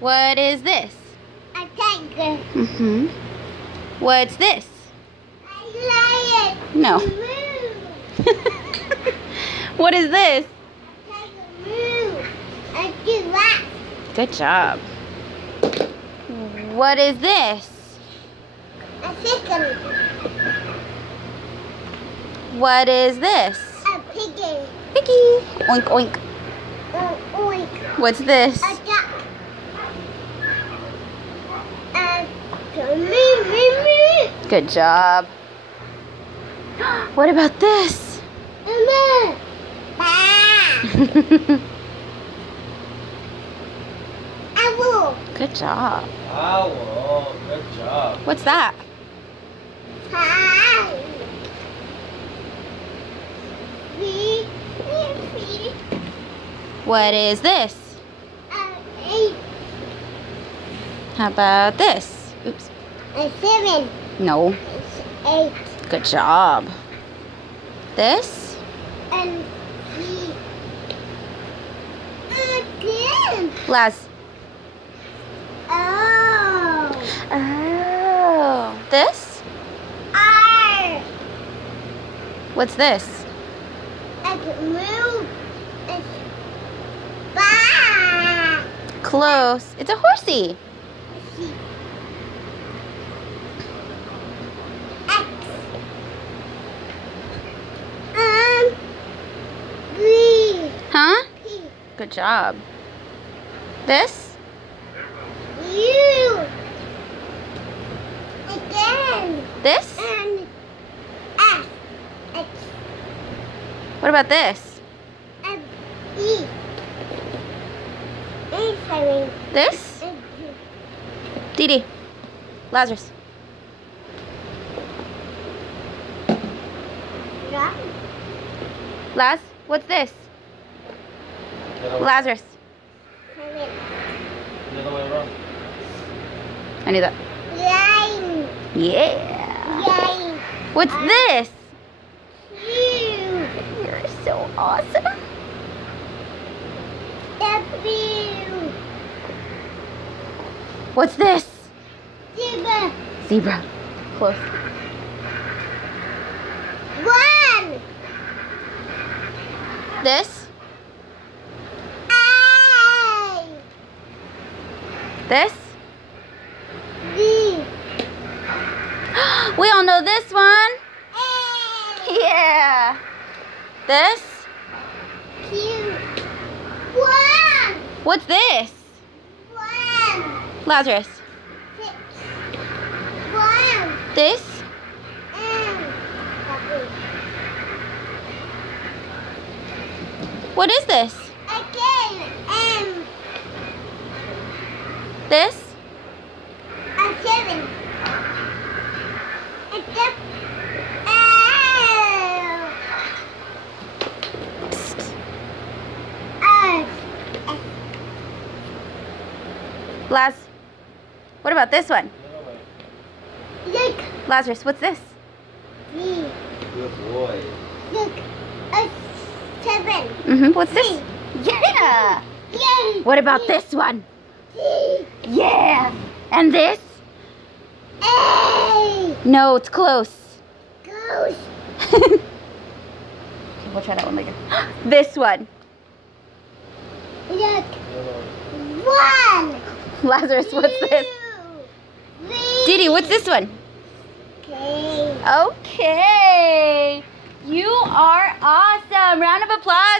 What is this? A tiger. Mm-hmm. What's this? A lion. No. Moo. What is this? A tiger. Moo. A giraffe. Good job. What is this? A chicken. What is this? A piggy. Piggy. Oink oink. Oink. What's this? A duck. Moo, moo, moo. Good job. What about this? Moo. Bah. Owl. Good job. Owl, good job. What's that? Hi. Three. What is this? 8. How about this? Oops. 7. No. 8. Good job. This? And 3. Again. Laz. Oh. Oh. This? R. What's this? And move. And bah. Close. It's a horsey. X. B. Huh? P. Good job. This? U. Again. This? And F. X. What about this? And E. E. 7. This? And Dee Dee. Lazarus. G. Laz, what's this? Lazarus. 7. The other way around. I knew that. Line. Yeah. Line. What's this? U. You're so awesome. W. What's this? Zebra. Zebra. Close. 1. This? A. This? B. We all know this one. A. Yeah. This? Q. 1. What's this? 1. Lazarus. 6. 1. This? M. W. What is this? Again. M. This? A 7. A W. L. S. Laz. What about this one? The other way. Look. Lazarus, what's this? V. Good boy. Look. A 7. Mm-hmm. What's this? Yeah. Yay. What about this one? Yeah. And this? A. No, it's close. Goose. We'll try that one later. This one. Look. The other way. 1. Lazarus, what's this? Dee Dee, what's this one? Okay. Okay. You are awesome. Round of applause.